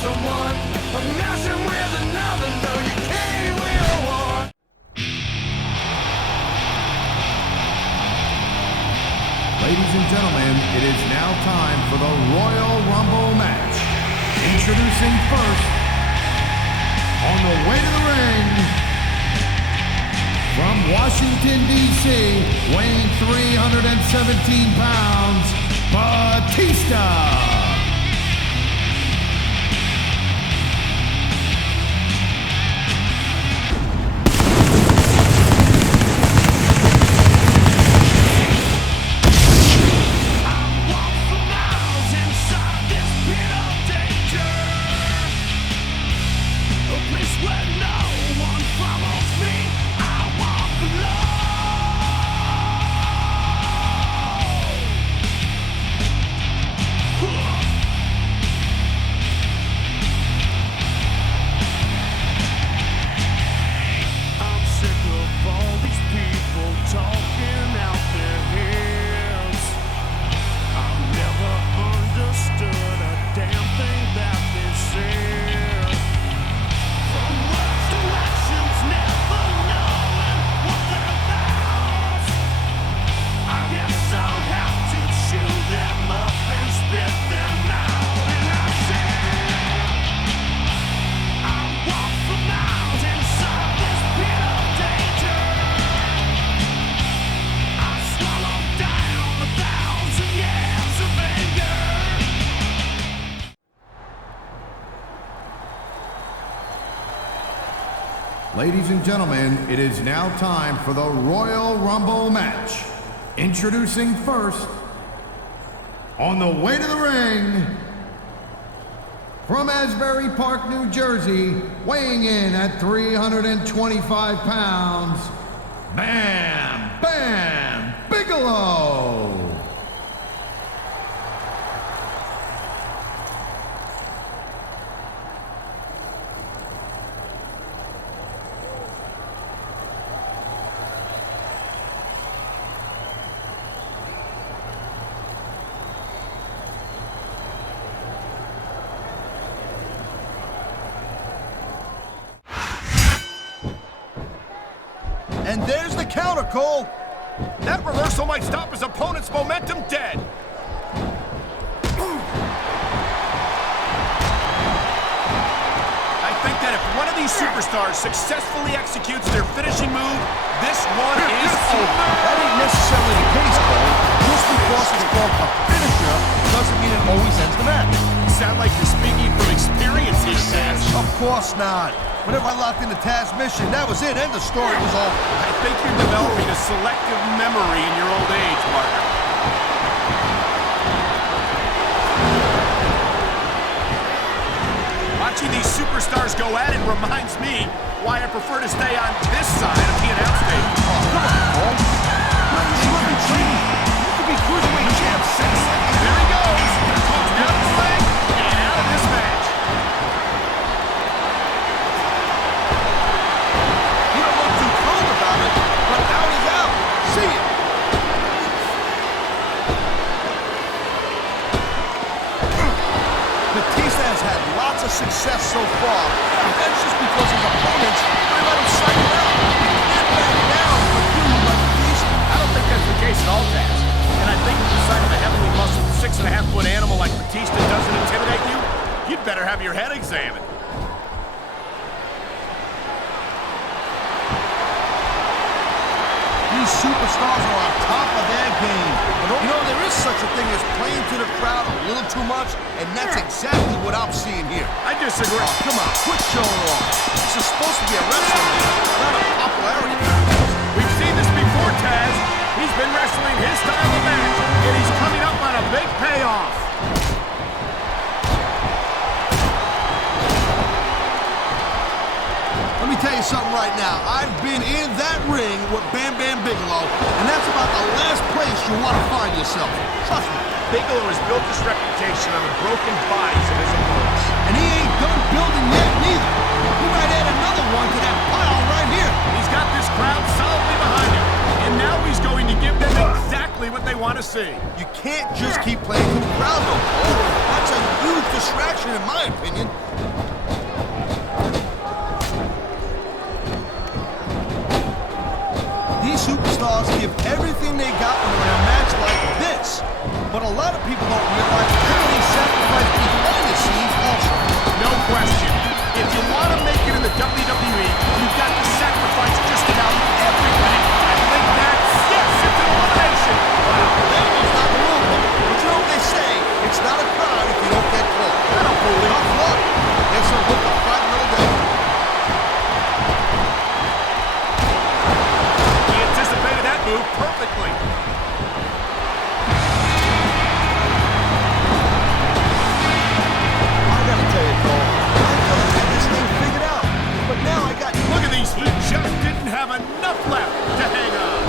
someone, I'm messing with another. No, you can't win a war. Ladies and gentlemen, it is now time for the Royal Rumble match. Introducing first, on the way to the ring, from Washington, D.C., weighing 317 pounds, Batista. Ladies and gentlemen, it is now time for the Royal Rumble match. Introducing first, on the way to the ring, from Asbury Park, New Jersey, weighing in at 325 pounds, Bam Bam Bigelow. And there's the counter, Cole. That reversal might stop his opponent's momentum dead. I think that if one of these superstars successfully executes their finishing move, this one is over. That ain't necessarily the case, Cole. Just because it's called a finisher doesn't mean it always ends the match. You sound like you're speaking from experience here, Taz. Of course not. Whenever I locked into Taz's mission, that was it, and the story was over. I think you're developing a selective memory in your old age, partner. Watching these superstars go at it reminds me why I prefer to stay on this side of the announce table. Oh, come on, Cole. You should be training. You could be cruiserweight champ 6 seconds. There he goes. Tossed down his leg and out of this match. But out is out. See it. Batista has had lots of success so far, and that's just because his opponents might let him cycle out. Get back down for a dude like Batista. I don't think that's the case at all, Taz. And I think if the sight of a heavily muscled 6.5-foot animal like Batista doesn't intimidate you, you'd better have your head examined. These superstars are on top of their game. You know, there is such a thing as playing to the crowd a little too much, and that's exactly what I'm seeing here. I disagree. Oh, come on, quit showing off. This is supposed to be a wrestling match, not a popularity contest. We've seen this before, Taz. He's been wrestling his style of match, and he's coming up on a big payoff. Let me tell you something right now. I've been in that ring with Bam Bam Bigelow, and that's about the last place you want to find yourself. Trust me. Bigelow has built his reputation on the broken bodies of his opponents. And he ain't done building yet, neither. We might add another one to that pile right here. He's got this crowd solidly behind him, and now he's going to give them exactly what they want to see. You can't just keep playing to the crowd, though, Cole. That's how huge distraction, in my opinion. These superstars give everything they got when they're in a match like this. But a lot of people don't realize that they sacrifice behind the scenes also. No question. If you want to make it in the WWE, you've got to sacrifice just about everything. I think that's, yes, it's an elimination. Wow, that's not the rule book. But you know what they say? It's not a crime if you don't get caught. I don't believe Tough luck. Guess I'll look up 5 another day. He anticipated that move perfectly. I gotta tell you, Cole, I thought I had this thing figured out. But now I got... Look at these. He just didn't have enough left to hang on.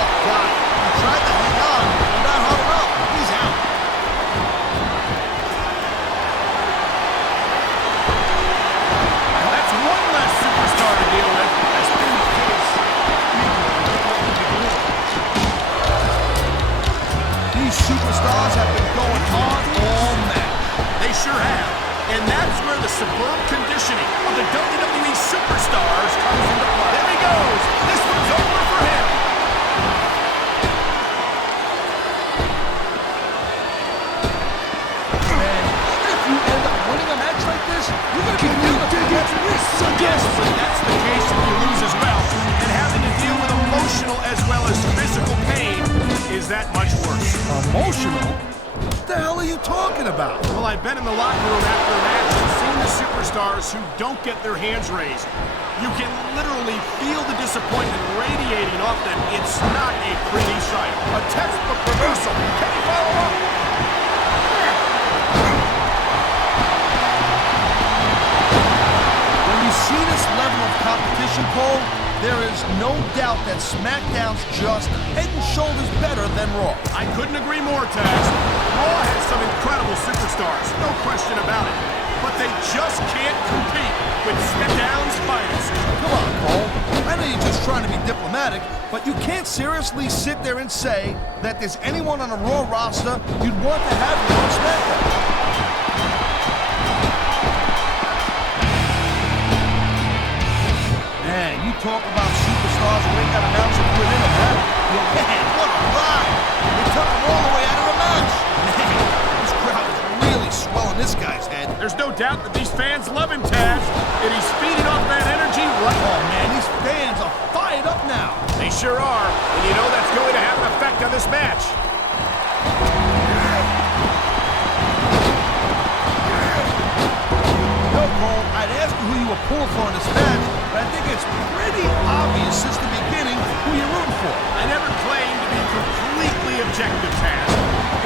Oh, God. He tried to hang on, but not hard enough. He's out. That's one less superstar to deal with. That's been the case. These superstars have been going hard all match. They sure have. And that's where the superb conditioning of the WWE superstars comes into play. There he goes. This one's over for him. Man, if you end up winning a match like this, you're gonna be feeling the Yes, but that's the case if you lose as well. And having to deal with emotional as well as physical pain is that much worse. Emotional? What the hell are you talking about? Well, I've been in the locker room after a match and seen the superstars who don't get their hands raised. You can literally feel the disappointment radiating off them. It's not a pretty sight. A textbook reversal. Can he follow up? When you see this level of competition, Cole, there is no doubt that SmackDown's just head and shoulders better than Raw. I couldn't agree more, Taz. Raw has some incredible superstars, no question about it. But they just can't compete with SmackDown's finest. Come on, Cole. I know you're just trying to be diplomatic, but you can't seriously sit there and say that there's anyone on a Raw roster you'd want to have here on SmackDown. Man, you talk about superstars who ain't got an ounce of good in them, huh? Man, what a ride! They took them all the way out of the match. Man, this crowd is really swelling this guy's head. There's no doubt that these fans love him, Taz. And he's feeding off that energy right Oh, now. man, these fans are fired up now. They sure are. And you know that's going to have an effect on this match. No, Cole, I'd ask you who you were pulling for in this match, but I think it's pretty obvious since the beginning who you're rooting for. I never claimed to be completely objective, Taz.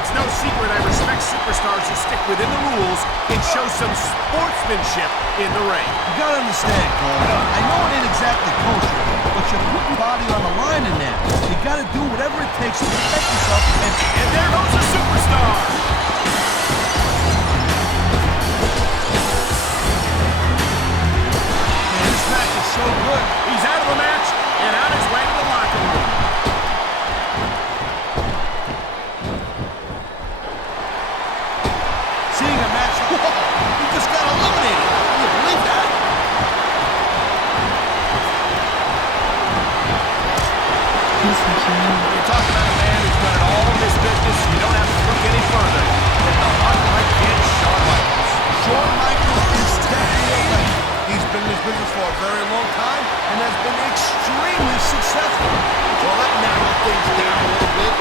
It's no secret I respect superstars who stick within the rules and show some sportsmanship in the ring. You gotta understand, Cole. I know it ain't exactly kosher, but you're putting your body on the line in there. You gotta do whatever it takes to protect yourself And there goes the superstar. Man, this match is so good. He's out of the match and on his way to the locker room. Seeing a match, whoa, he just got eliminated. Can you believe that? You're talking about a man who's done it all in this business. You don't have to look any further than the Heartbreak Kid, Shawn Michaels. Shawn Michaels is definitely a legend. He's been in this business for a very long time and has been extremely successful. Well, that narrowed things down a little bit.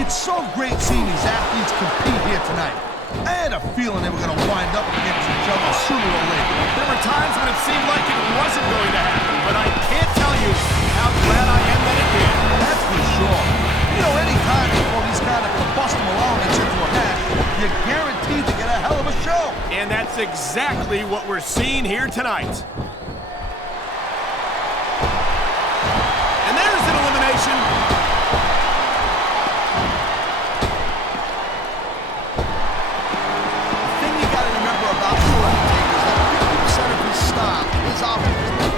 It's so great seeing these athletes compete here tonight. I had a feeling they were going to wind up against each other sooner or later. There were times when it seemed like it wasn't going to happen, but I can't tell you how glad I am that it did. That's for sure. You know, any time you throw these kind of combustible elements into a match, you're guaranteed to get a hell of a show. And that's exactly what we're seeing here tonight. And there's an elimination. The thing you got to remember about The Undertaker is that 50% of his style, his offense,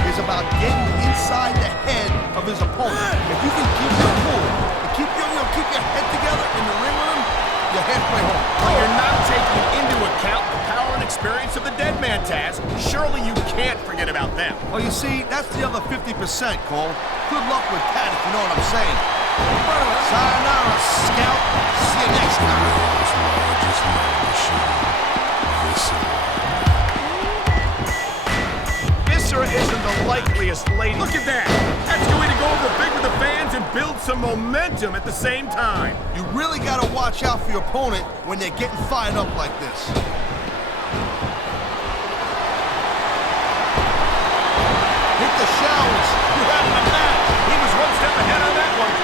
about them. Well, you see, that's the other 50%, Cole. Good luck with that, if you know what I'm saying. Sayonara, Scout. See you next time. Viscera isn't the likeliest lady. Look at that. That's going to go over big with the fans and build some momentum at the same time. You really got to watch out for your opponent when they're getting fired up like this. Hit the showers. You're having a match. He was one step ahead on that one.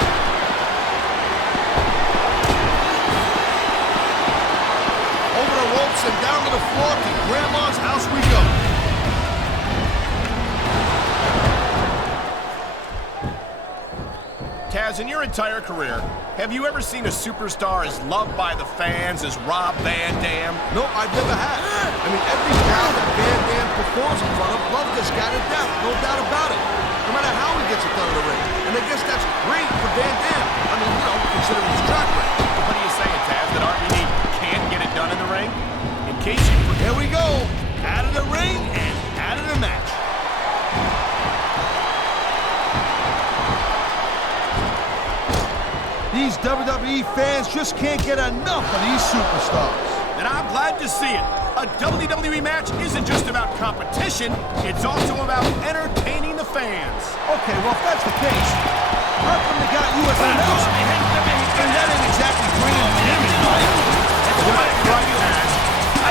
Over the ropes and down to the floor to Grandma's house we go. Taz, in your entire career, have you ever seen a superstar as loved by the fans as Rob Van Dam? No, I've never had. I mean, every crowd that Van Dam performs in front of loves this guy to death, no doubt about it. No matter how he gets it done in the ring. And I guess that's great for Van Dam. I mean, you know, considering his track record. What are you saying, Taz, that RVD can't get it done in the ring? In case you forget. Here we go. Out of the ring and out of the match. These WWE fans just can't get enough of these superstars. And I'm glad to see it. A WWE match isn't just about competition, it's also about entertaining the fans. Okay, well, if that's the case, how come they got you as an announcer? And that ain't exactly bringing the image, right? You might be right, Taz.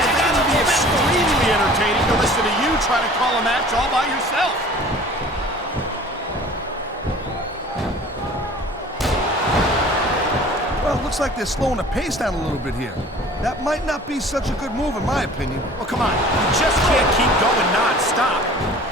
I think it would be extremely entertaining to listen to you try to call a match all by yourself. Well, it looks like they're slowing the pace down a little bit here. That might not be such a good move, in my opinion. Well, come on. You just can't keep going non-stop.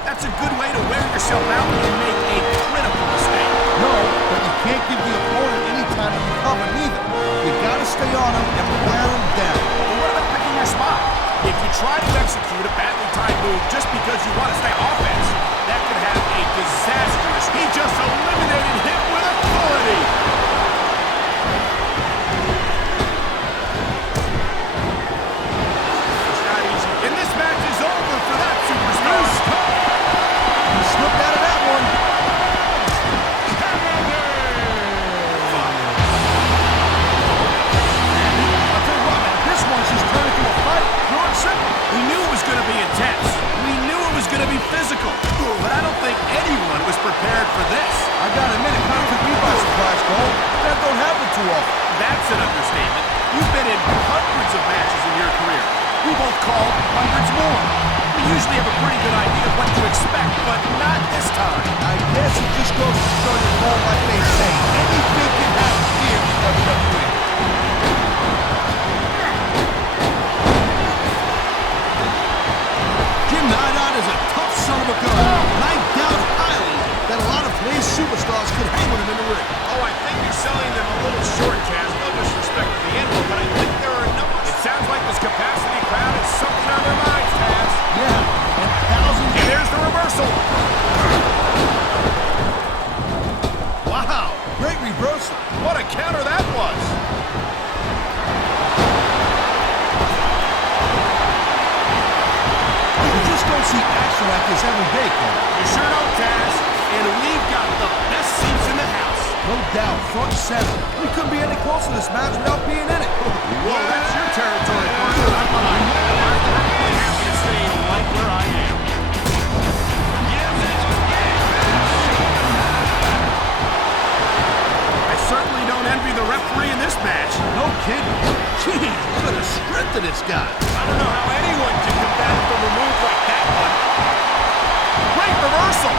That's a good way to wear yourself out when you make a critical mistake. No, but you can't give the opponent any time to recover, neither. You gotta stay on him and wear him down. Well, what about picking your spot? If you try to execute a badly timed move just because you want to stay offense, that could have a disastrous... He just eliminated him with authority. It's not easy. And this match is over for that superstar. He slipped out of that one. I'll tell you what, man, this one's just turned into a fight. Pure and simple. We knew it was going to be intense. We knew it was going to be physical. But I don't think anyone was prepared for this. I gotta admit, it kind of took me by surprise, Cole. That don't happen too often. That's an understatement. You've been in hundreds of matches in your career. We both called hundreds more. We usually have a pretty good idea of what to expect, but not this time. I guess it just goes to show you, Cole, like they say, anything can happen here in WWE. Jim Neidhart is a tough son of a gun, and I doubt highly that a lot of today's superstars could hang with him in the ring. Oh, I think you're selling them a little short, Taz. No disrespect to the animal, but I think there are numbers. It sounds like this capacity crowd is something on their minds, Taz. Yeah, and thousands. And there's the reversal. Wow, great reversal. What a counter that was. You just don't see action like this every day, Cole. You sure don't, Taz. And we've got the best seats in the house. No doubt, front and center. We couldn't be any closer to this match without being in it. Whoa, that's your territory, partner. Not mine. I'm perfectly happy to stay right where I am. I certainly don't envy the referee in this match. No kidding. Jeez, look at the strength of this guy. I don't know how anyone can combat from a move like that one. Great reversal.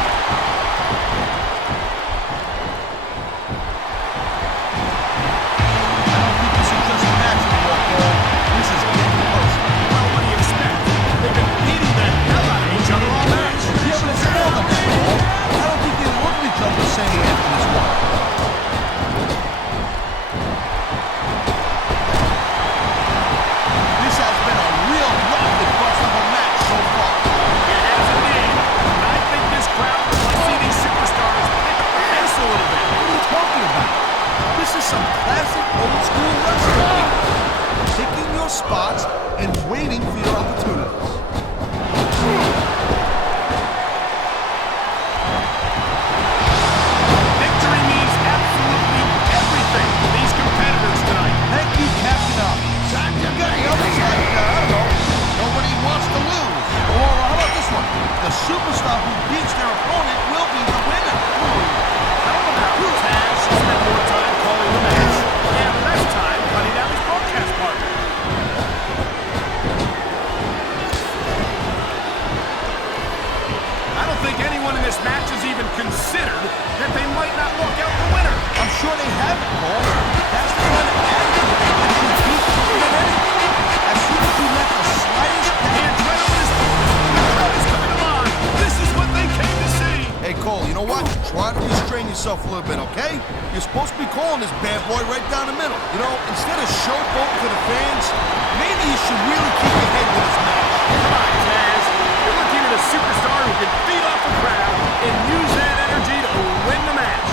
I don't think this is just a match anymore, Cole. This is getting personal. Well, what do you expect? They've been beating the hell out of each other all match. Yeah, but it's more than that, Cole. I don't think they look at each other the same after this one. This has been a real rocket bust of a match so far. It has indeed. And I think this crowd would like to see these superstars pick up the pace a little bit. What are you talking about? This is some classic old school wrestling. Picking your spots and waiting for your opportunities. restrain yourself a little bit, okay? You're supposed to be calling this bad boy right down the middle. You know, instead of showboating to the fans, maybe you should really keep your head with this match. Come on, Taz. You're looking at a superstar who can feed off the crowd and use that energy to win the match.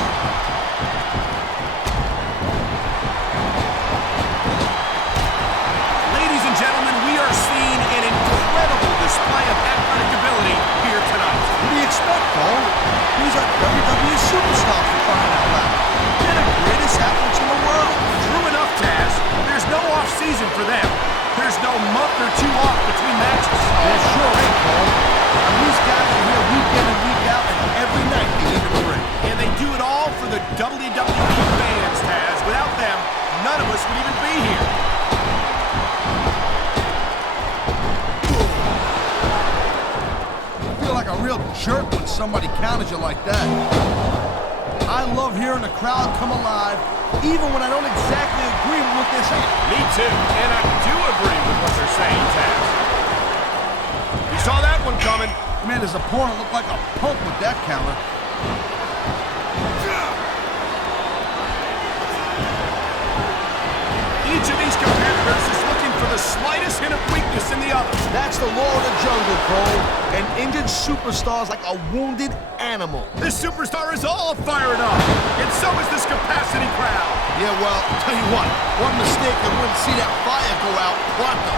Ladies and gentlemen, we are seeing an incredible display of athletic ability here tonight. What do you expect, Cole? These are WWE superstars for crying out loud. They're the greatest athletes in the world. True enough, Taz. There's no off-season for them. There's no month or two off between matches. There sure ain't, Cole. And these guys are here week in and week out, and every night they leave in the ring. And they do it all for the WWE fans, Taz. Without them, none of us would even be here. I feel like a real jerk when somebody counters you like that. I love hearing the crowd come alive, even when I don't exactly agree with what they're saying. Me too, and I do agree with what they're saying, Taz. You saw that one coming. Man, his opponent looked like a punk with that counter. Each of these competitors is looking for the slightest hint of weakness in the other. That's the law of the jungle, Cole. An injured superstar is like a wounded animal. This superstar is all fired up, and so is this capacity crowd. Yeah, well, tell you what, one mistake and we wouldn't see that fire go out pronto.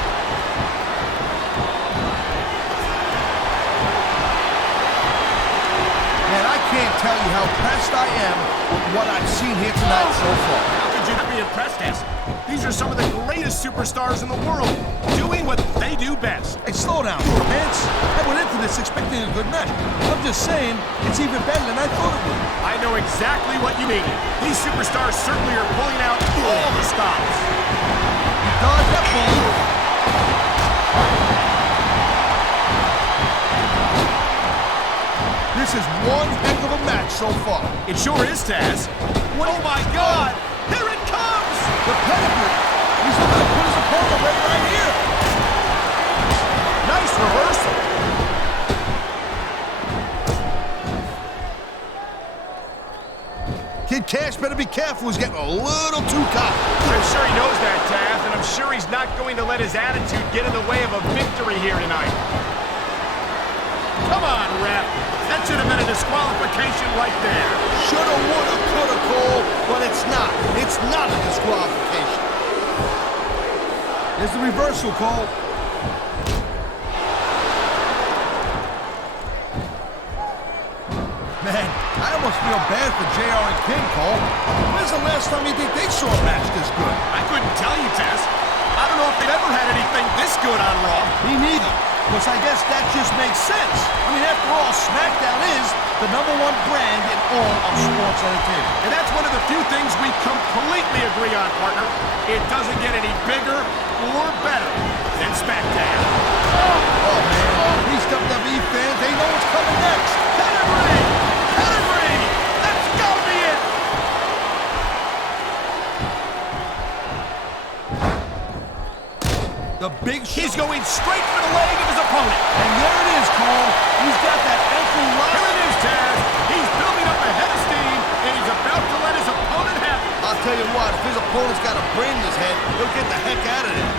Man, I can't tell you how impressed I am with what I've seen here tonight so far. How could you not be impressed, Taz? These are some of the greatest superstars in the world, doing what they do best. Hey, slow down, Vince. I went into this expecting a good match. I'm just saying, it's even better than I thought it would. I know exactly what you mean. These superstars certainly are pulling out all the stops. You dodged that bullet. This is one heck of a match so far. It sure is, Taz. Oh my God! Here it comes! The pedigree. He's looking to put his opponent right here. Nice reversal. Kid Cash better be careful. He's getting a little too cocky. I'm sure he knows that, Taz, and I'm sure he's not going to let his attitude get in the way of a victory here tonight. Come on, ref. That should have been a disqualification right there. Shoulda, woulda, coulda, Cole, but it's not. It's not a disqualification. There's the reversal, Cole. Man, I almost feel bad for JR and King, Cole. When's the last time you think they saw a match this good? I couldn't tell you, Taz. I don't know if they've ever had anything this good on Raw. Me neither. Because I guess that just makes sense. I mean, after all, Smackdown is the #1 brand in all of sports entertainment. And that's one of the few things we completely agree on, partner. It doesn't get any bigger or better than Smackdown. Oh, man. These WWE fans, they know what's coming next. Pedigree! Pedigree! That's gotta be it! The big He's going straight for the leg of his opponent. And there it is, Cole. He's got that ankle lock. Here it is, Taz. He's building up a head of steam, and he's about to let his opponent have it. I'll tell you what, if his opponent's got a brain in his head, he'll get the heck out of there.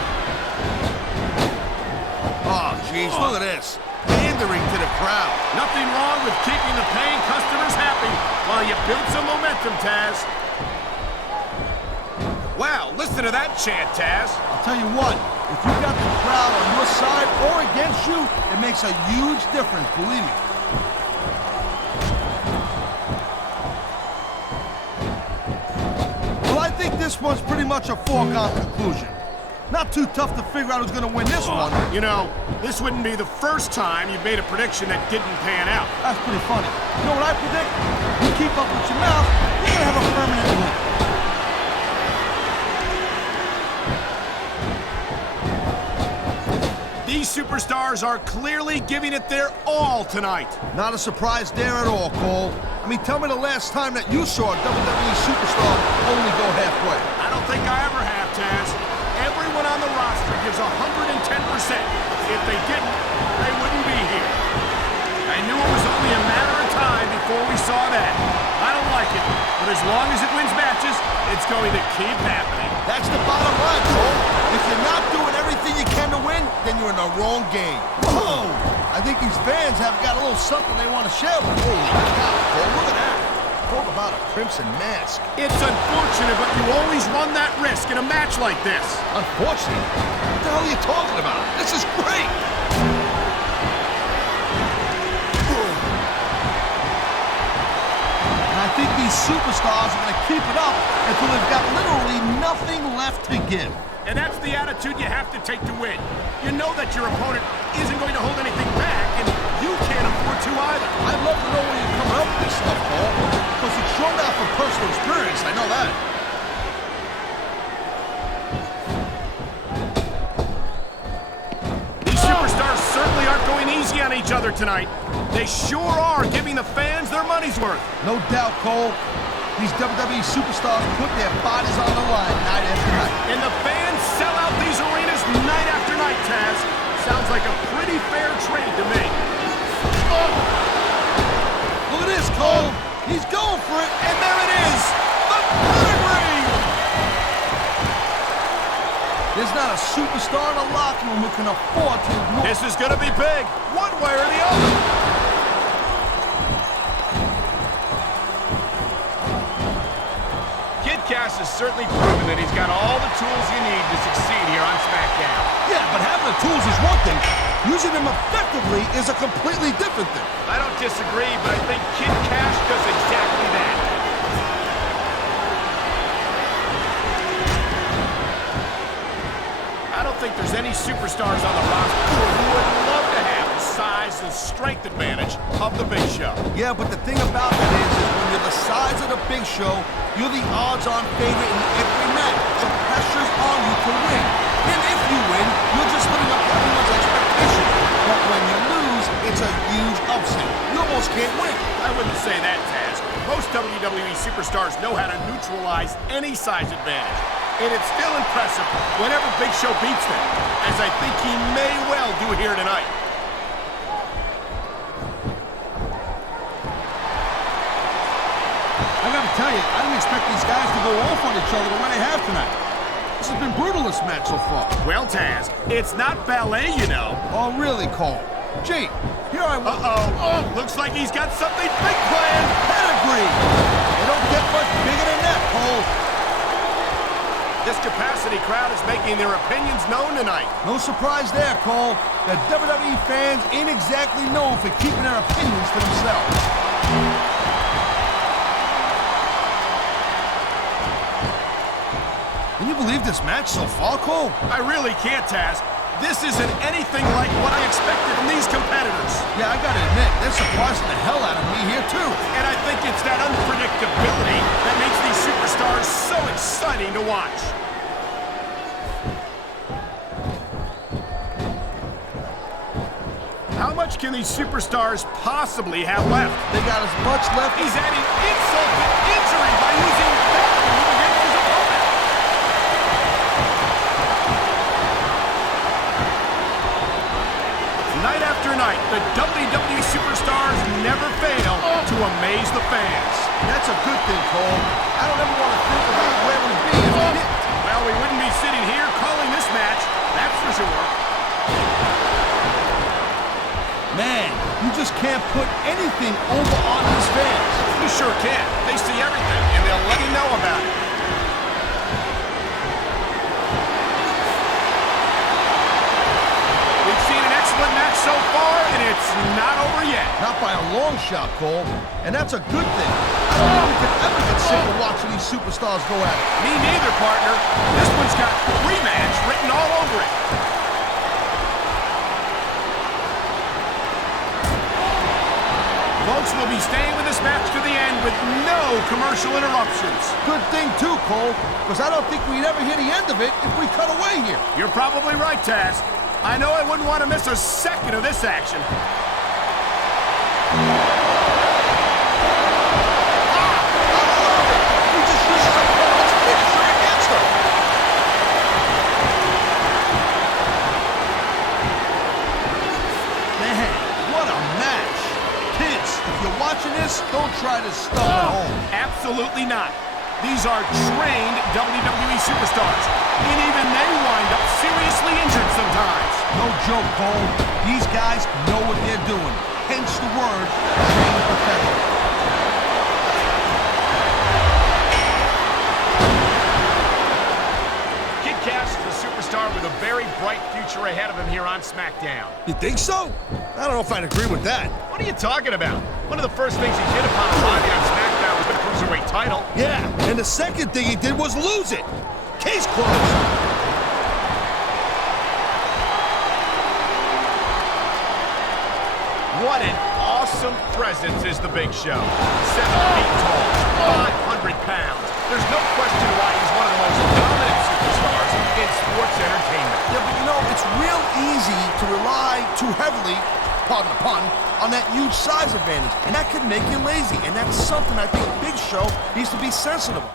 Oh, jeez, look at this. Pandering to the crowd. Nothing wrong with keeping the paying customers happy while you build some momentum, Taz. Wow, listen to that chant, Taz. I'll tell you what, if you've got the crowd on your side or against you, it makes a huge difference, believe me. Well, I think this one's pretty much a foregone conclusion. Not too tough to figure out who's going to win this one. You know, this wouldn't be the first time you've made a prediction that didn't pan out. That's pretty funny. You know what I predict? You keep up with your mouth, you're going to have a permanent win. These superstars are clearly giving it their all tonight. Not a surprise there at all, Cole. I mean, tell me the last time that you saw a WWE superstar only go halfway. I don't think I ever have, Taz. Everyone on the roster gives 110%. If they didn't, they wouldn't be here. I knew it was only a matter of time before we saw that. I But as long as it wins matches, it's going to keep happening. That's the bottom line, Cole. If you're not doing everything you can to win, then you're in the wrong game. Whoa! I think these fans have got a little something they want to share with us. Holy cow, Cole, look at that. Talk about a crimson mask. It's unfortunate, but you always run that risk in a match like this. Unfortunate? What the hell are you talking about? This is great! And I think these superstars are going to keep it up until they've got literally nothing left to give. And that's the attitude you have to take to win. You know that your opponent isn't going to hold anything back, and you can't afford to either. I'd love to know where you're coming up with this stuff, Paul, because it's shown out from personal experience, I know that. These superstars certainly aren't going easy on each other tonight. They sure are giving the fans their money's worth. No doubt, Cole. These WWE superstars put their bodies on the line night after night. And the fans sell out these arenas night after night, Taz. Sounds like a pretty fair trade to me. Oh. Look at this, Cole. He's going for it, and there it is. The pedigree! There's not a superstar in the locker room who can afford to ignore. This is going to be big, one way or the other. Cass has certainly proven that he's got all the tools you need to succeed here on SmackDown. Yeah, but having the tools is one thing. Using them effectively is a completely different thing. I don't disagree, but I think Kid Cash does exactly that. I don't think there's any superstars on the roster who would love to have the size and strength advantage of the Big Show. Yeah, but the thing about that is when you're the size of the Big Show, you're the odds-on favorite in every match. The pressure's on you to win. And if you win, you're just living up to everyone's expectation. But when you lose, it's a huge upset. You almost can't win. I wouldn't say that, Taz. Most WWE superstars know how to neutralize any size advantage. And it's still impressive whenever Big Show beats them, as I think he may well do here tonight. I gotta tell you, I didn't expect these guys to go off on each other the way they have tonight. This has been brutal, this match so far. Well, Taz, it's not ballet, you know. Oh, really, Cole? Gee, here I was. Oh, looks like he's got something big planned. Pedigree! They don't get much bigger than that, Cole. This capacity crowd is making their opinions known tonight. No surprise there, Cole. The WWE fans ain't exactly known for keeping their opinions to themselves. Can you believe this match so far, Cole? I really can't, Taz. This isn't anything like what I expected from these competitors. Yeah, I gotta admit, they're surprising the hell out of me here, too. And I think it's that unpredictability that makes these superstars so exciting to watch. How much can these superstars possibly have left? They got as much left. He's adding insult to injury by using that move against his opponent. Night after night, the WWE superstars never fail to amaze the fans. That's a good thing, Cole. I don't ever want to think about where we'd be if we didn't. Well, we wouldn't be sitting here calling this match, that's for sure. Man, you just can't put anything over on these fans. You sure can. They see everything, and they'll let you know about it. We've seen an excellent match so far, and it's not over yet. Not by a long shot, Cole. And that's a good thing. I don't think we could ever get sick of watching these superstars go at it. Me neither, partner. This one's got rematch written all over it. Folks, we'll be staying with this match to the end with no commercial interruptions. Good thing, too, Cole, because I don't think we'd ever hear the end of it if we cut away here. You're probably right, Taz. I know I wouldn't want to miss a second of this action. He just uses a opponent's finisher against him. Man, what a match. Kids, if you're watching this, don't try to stuff at home. Absolutely not. These are trained WWE superstars, and even they wind up seriously injured sometimes. No joke, Cole. These guys know what they're doing. Hence the word, trained professional. Superstar with a very bright future ahead of him here on SmackDown. You think so? I don't know if I'd agree with that. What are you talking about? One of the first things he did upon arriving on SmackDown was the Cruiserweight title. Yeah, and the second thing he did was lose it. Case closed. What an awesome presence is the Big Show. 7 feet tall, 500 pounds. There's no question why he's one of the most dominant superstars in sports entertainment. Yeah, but you know, it's real easy to rely too heavily, pardon the pun, on that huge size advantage. And that can make you lazy. And that's something I think Big Show needs to be sensitive of.